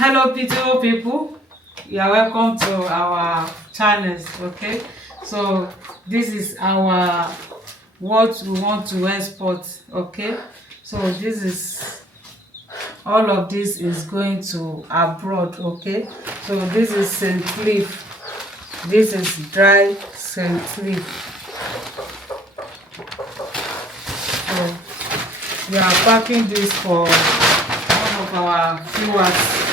Hello beautiful people, you are welcome to our channels. Okay, so this is our what we want to export. Okay, so this is all of this is going to abroad. Okay, so this is scent leaf, this is dry scent leaf. So we are packing this for one of our viewers.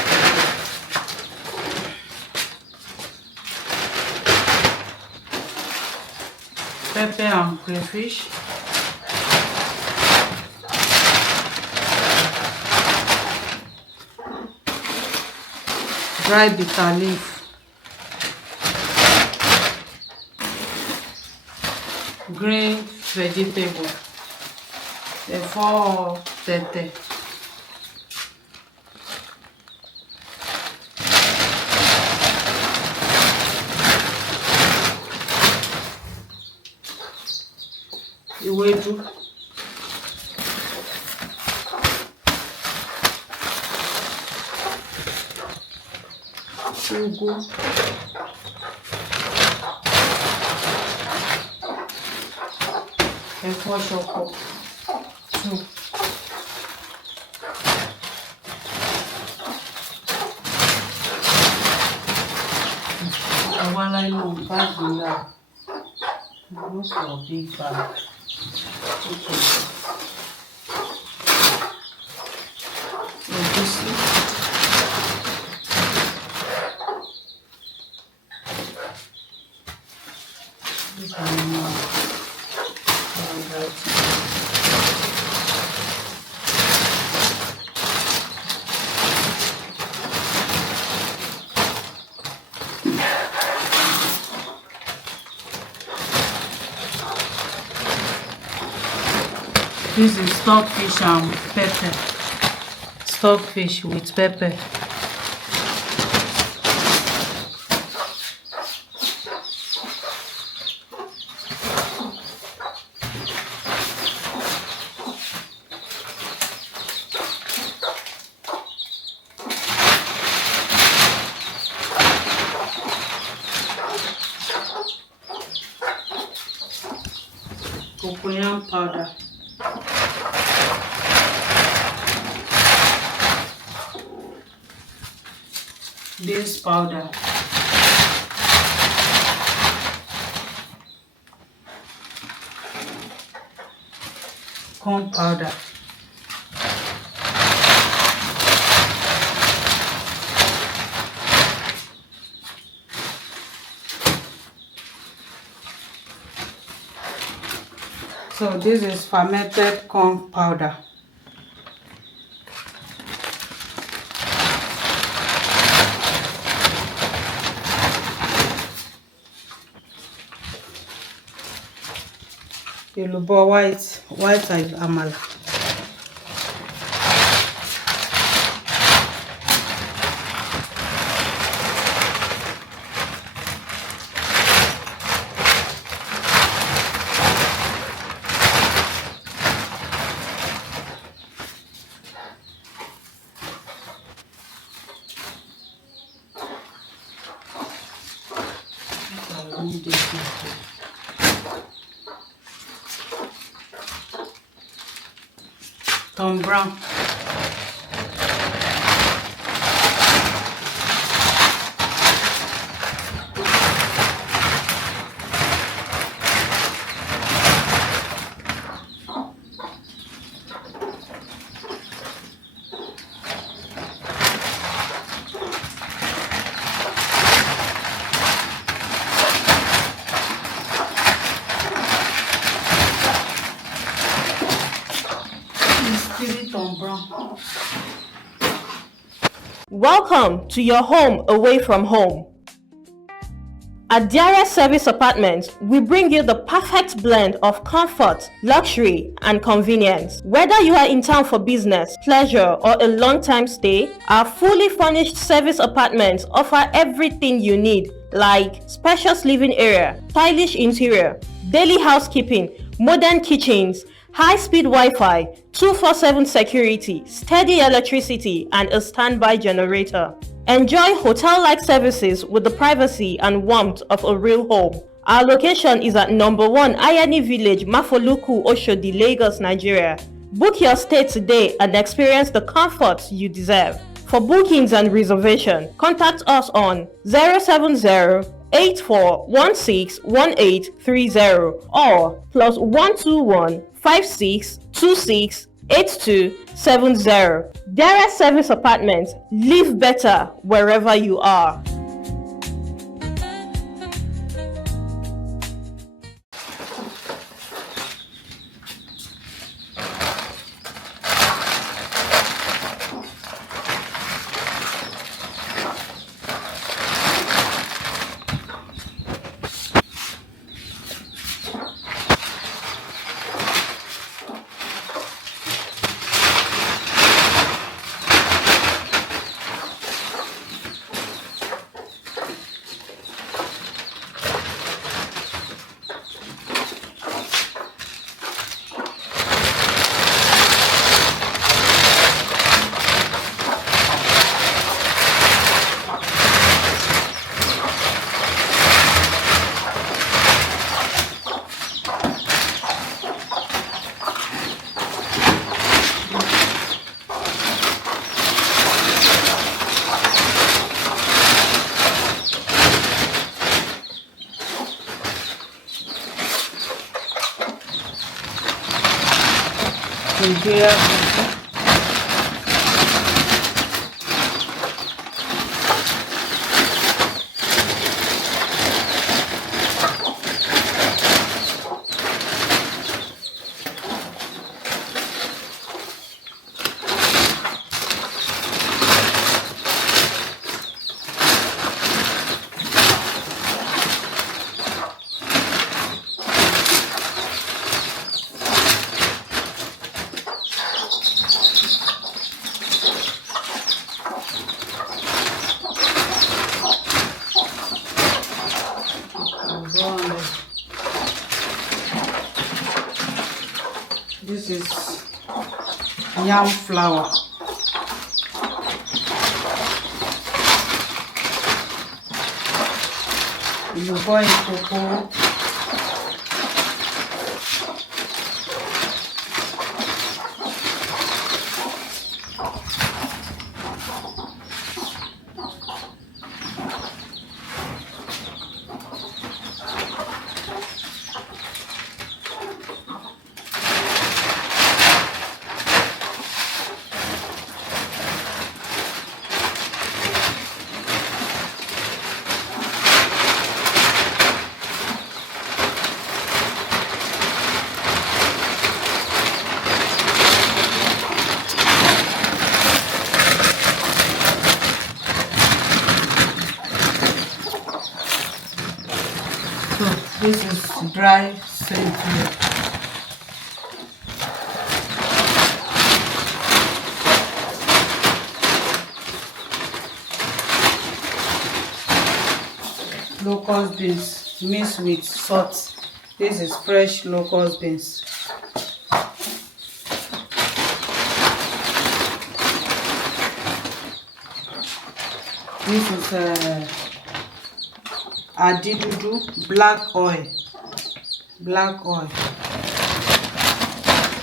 Pepper and crayfish, dry bitter leaf, green vegetable, ẹ̀fọ́ tẹ̀tẹ̀, ewédú, úgú, ẹ̀fọ́ ṣọkọ, two, àwọn aláìlú báàgì ńlá, go for big bag. Okay. Egusi, this one now. This is stockfish and pepper. Stockfish with pepper. Cocoyam powder. Beans powder, corn powder, so this is fermented corn powder. Yoruba white type amala. Tom brown, Tom brown. Welcome to your home away from home. At Dar Service Apartments, we bring you the perfect blend of comfort, luxury, and convenience. Whether you are in town for business, pleasure, or a long-time stay, our fully furnished service apartments offer everything you need, like spacious living area, stylish interior, daily housekeeping, modern kitchens, high-speed Wi-Fi, 24/7 security, steady electricity, and a standby generator. Enjoy hotel-like services with the privacy and warmth of a real home. Our location is at number 1 Ayani Village, Mafoluku, Oshodi, Lagos, Nigeria. Book your stay today and experience the comforts you deserve. For bookings and reservation, contact us on 070-8416-1830 or +121 5626 8270. Dar Service Apartments. Live better wherever you are. This is yam flour. You boil cocoa. So this is dry safety. Locust beans mixed with salt. This is fresh locust beans. This is adidudu black oil.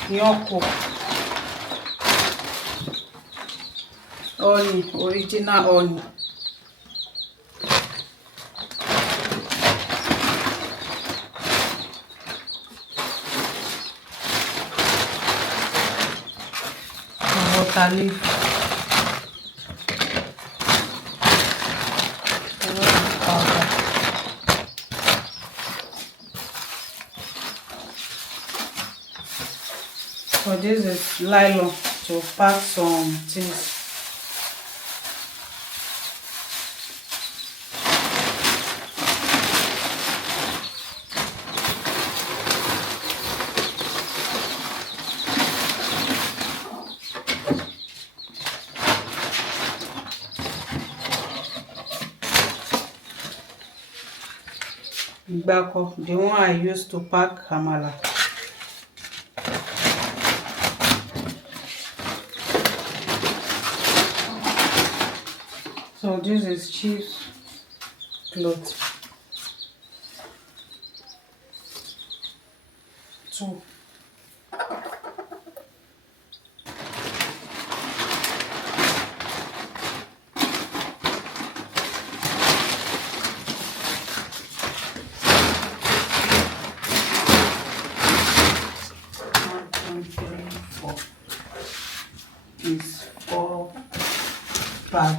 Yoko. Honey, original honey. Water leaf. So this is nylon to pack some things. Igbako, the one I used to pack amala. So this is cheap cloth. 2. Is 4 pack.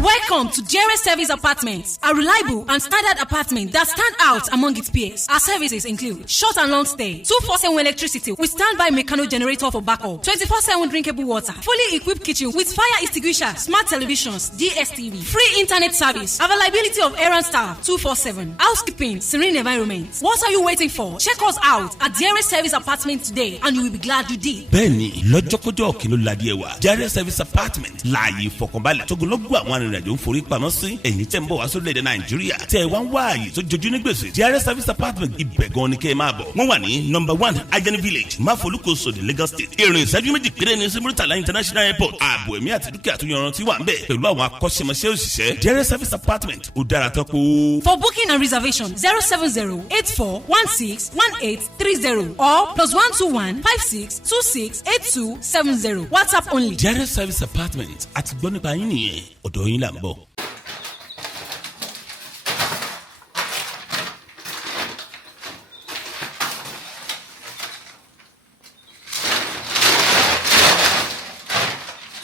Welcome to Dar Service Apartments, a reliable and standard apartment that stand out among its peers. Our services include short and long stay, 24/7 electricity with standby mechanical generator for backup, 24/7 drinkable water, fully equipped kitchen with fire extinguisher, smart televisions, DSTV, free internet service, availability of errand staff 247, housekeeping, serene environment. What are you waiting for? Check us out at Dar Service Apartments today and you will be glad you did. Bẹ́ẹ̀ni, lọ́jọ́kọ́jọ́ kí ló ladí ẹwà. Dar Service Apartment láàyè ìfọkànbalẹ̀ tógunlọ́gbọ̀ àwọn arìnrìn-àjò ń forí pamọ́ sí. Ẹ̀yin tẹ́ ń bọ̀ wá sórílẹ̀-èdè Nàìjíríà. Tẹ́ ẹ wá ń wá ààyè tó jojú ní gbèsè. Dar Service Apartment ibẹ̀ gan ni kẹ́ ẹ máa bọ̀. Wọ́n wà ní No. 1 Ajani Village, Máfolúkòso ní Lagos State. Ìrìn ìṣẹ́jú méjì péré ní sí Murtala International Airport. Ààbò ẹ̀mí àti dúkìá tó yanrantí wà ń bẹ̀ pẹ̀lú àwọn akọ́ṣẹ́mọṣẹ́ òṣìṣẹ́. Dar Service Apartment ó dára tán kó. For booking and reservation 070-8416-1830 or +121 56268270. WhatsApp only. Dar Service Apartment àti gbọ́ nípa yín nìyẹn, ọ̀dọ̀ yín là ń bọ̀.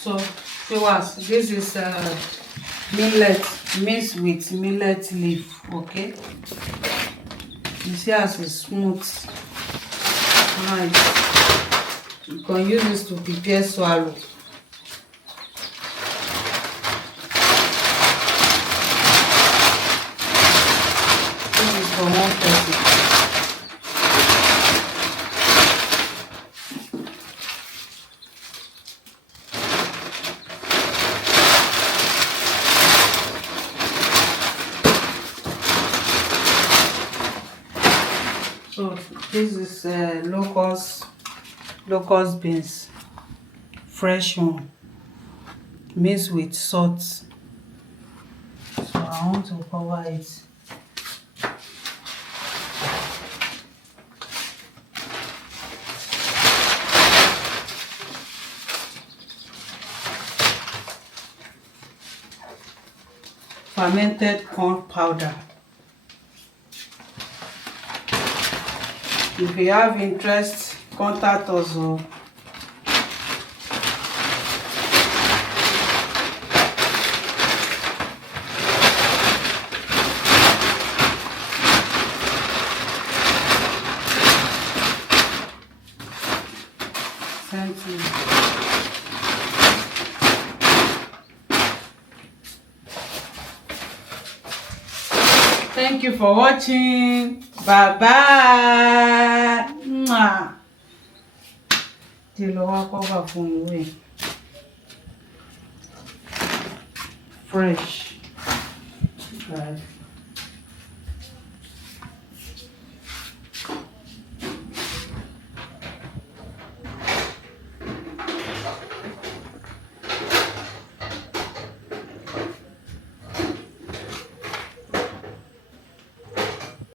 So viewers, this is millet mixed with millet leaf. Okay, you see as it's smooth, nice. You can use this to prepare swallow. This is for 1 person. So this is locust beans, fresh one, mixed with salt. So I want to cover it. Fermented corn powder. If you have interest, contact us. Thank you. Thank you for watching. Bye bye. Fresh. Right.